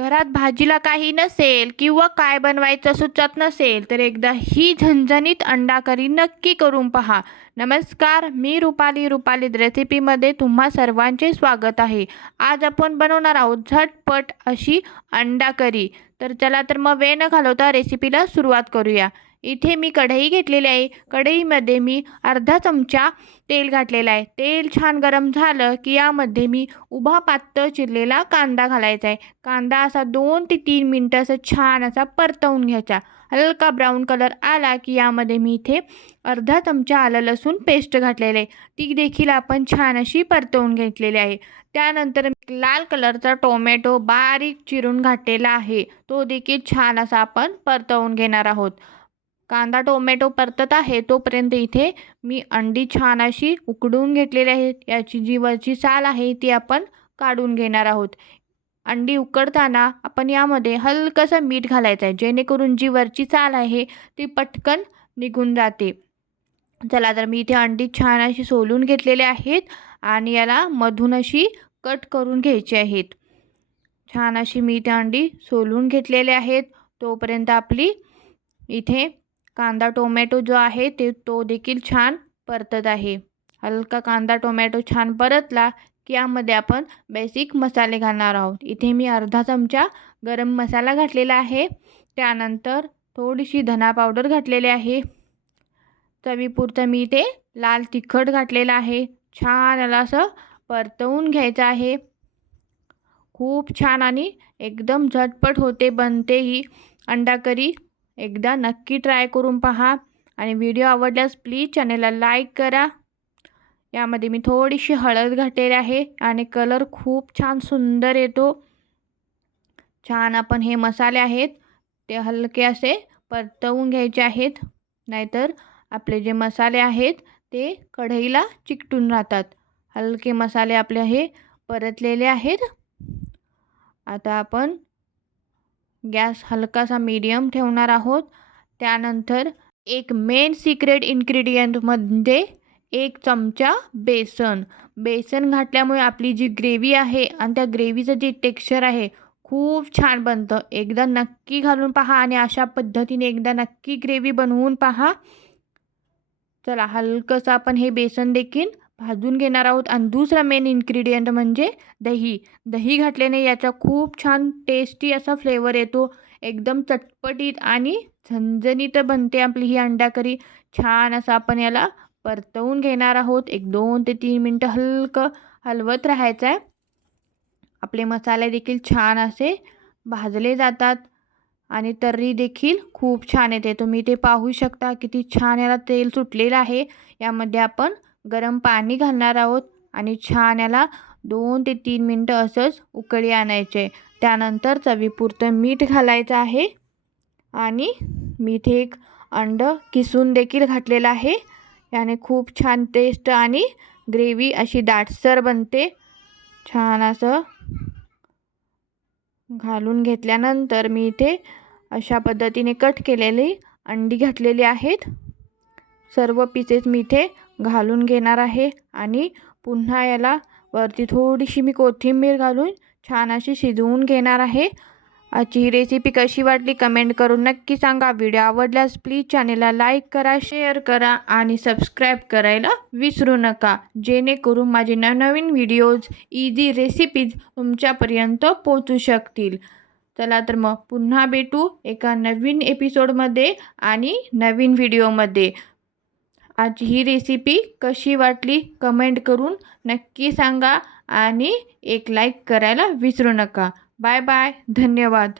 घरात भाजीला काही नसेल किंवा काय बनवायचं सुचत नसेल तर एकदा ही झणझणीत अंडा करी नक्की करून पहा. नमस्कार, मी रुपाली रेसिपीमध्ये तुम्हा सर्वांचे स्वागत आहे. आज आपण बनवणार आहोत झटपट अशी अंडा करी. तर चला तर मग वेळ न घालवता रेसिपीला सुरुवात करूया. इथे मी कढई घेतलेली आहे. कढईमध्ये मी अर्धा चमचा तेल घातलेला आहे. तेल छान गरम झालं की यामध्ये मी उभा पातळ चिरलेला कांदा घालायचा आहे. कांदा असा 2 ते 3 मिनटं असं छान असा परतवून घ्यायचा. हलका ब्राऊन कलर आला की यामध्ये मी इथे अर्धा चमचा आलं लसूण पेस्ट घातलेलं आहे. ती देखील आपण छान अशी परतवून घेतलेली आहे. त्यानंतर लाल कलरचा टोमॅटो बारीक चिरून घातलेला आहे. तो देखील छान असा आपण परतवून घेणार आहोत. कांदा टोमॅटो परतत आहे तोपर्यंत इथे मी अंडी छान अशी उकडून घेतलेली आहेत. याची जी वरची साल आहे ती आपण काढून घेणार आहोत. अंडी उकडताना आपण यामध्ये हलकंसं मीठ घालायचं आहे, जेणेकरून जी वरची साल आहे ती पटकन निघून जाते. चला तर मी इथे अंडी छान अशी सोलून घेतलेले आहेत आणि याला मधून अशी कट करून घ्यायची आहेत. छान अशी मी इथे अंडी सोलून घेतलेले आहेत. तोपर्यंत आपली इथे कांदा टोमॅटो जो आहे तो देखील छान परतत आहे. हलका कांदा टोमॅटो छान परतला की यामध्ये आपण बेसिक मसाले घालणार आहोत. इथे मी अर्धा चमचा गरम मसाला घातलेला आहे. त्यानंतर थोडीशी धना पावडर घातलेली आहे. चवीपुरतं मी इथे लाल तिखट घातलेलं आहे. छान याला असं परतवून घ्यायचं आहे. खूप छान आणि एकदम झटपट बनते ही अंडा करी. एकदा नक्की ट्राय करून पहा आणि व्हिडिओ आवडल्यास प्लीज चॅनलला लाईक करा. यामध्ये मी थोडीशी हळद घातलेली आहे आणि कलर खूप छान सुंदर येतो. छान आपण हे मसाले आहेत ते हलके असे परतवून घ्यायचे आहेत, नाहीतर आपले जे मसाले आहेत ते कढईला चिकटून राहतात. हलके मसाले आपले हे परतलेले आहेत. आता आपण गॅस हलकासा मीडियम ठेवणार आहोत. त्यानंतर एक मेन सिक्रेट इन्ग्रेडियंटमध्ये 1 चमचा बेसन घातल्यामुळे आपली जी ग्रेव्ही आहे आणि त्या ग्रेव्हीचं जे टेक्स्चर आहे खूप छान बनतं. एकदा नक्की घालून पहा आणि अशा पद्धतीने एकदा नक्की ग्रेव्ही बनवून पहा. चला हलकंसं आपण हे बेसन देखील भाजून घेणार आहोत. आणि दुसरा मेन इन्ग्रेडियंट म्हणजे दही घातल्याने याचा खूप छान टेस्टी असा फ्लेवर येतो. एकदम चटपटीत आणि झणझणीत बनते आपली ही अंडा करी. छान असं आपण याला परतवून घेणार आहोत. 2 ते 3 मिनटं हलकं हलवत राहायचं आहे. आपले मसाले देखील छान असे भाजले जातात आणि तर्री देखील खूप छान येते. तुम्ही ते पाहू शकता किती छान याला तेल सुटलेलं आहे. यामध्ये आपण गरम पाणी घालणार आहोत आणि छान याला 2 ते 3 मिनटं असंच उकळी आणायचे. त्यानंतर चवीपुरतं मीठ घालायचं आहे आणि मी इथे एक अंडं किसून देखील घातलेलं आहे. याने खूप छान टेस्ट आणि ग्रेव्ही अशी दाटसर बनते. छान असं घालून घेतल्यानंतर मी इथे अशा पद्धतीने कट केलेली अंडी घातलेली आहेत. सर्व पीसेस मी इथे घालून घेणार आहे आणि पुन्हा याला वरती थोडीशी मी कोथिंबीर घालून छान अशी शिजवून घेणार आहे. आजची ही रेसिपी कशी वाटली कमेंट करून नक्की सांगा. व्हिडिओ आवडल्यास प्लीज चॅनलला लाईक करा, शेअर करा आणि सबस्क्राईब करायला विसरू नका, जेणेकरून माझे नवनवीन व्हिडिओज इझी रेसिपीज तुमच्यापर्यंत पोहोचू शकतील. चला तर मग पुन्हा भेटू एका नवीन एपिसोडमध्ये आणि नवीन व्हिडिओमध्ये. आज ही रेसिपी कशी वाटली कमेंट करून नक्की सांगा आणि एक लाईक करायला विसरू नका. बाय बाय, धन्यवाद.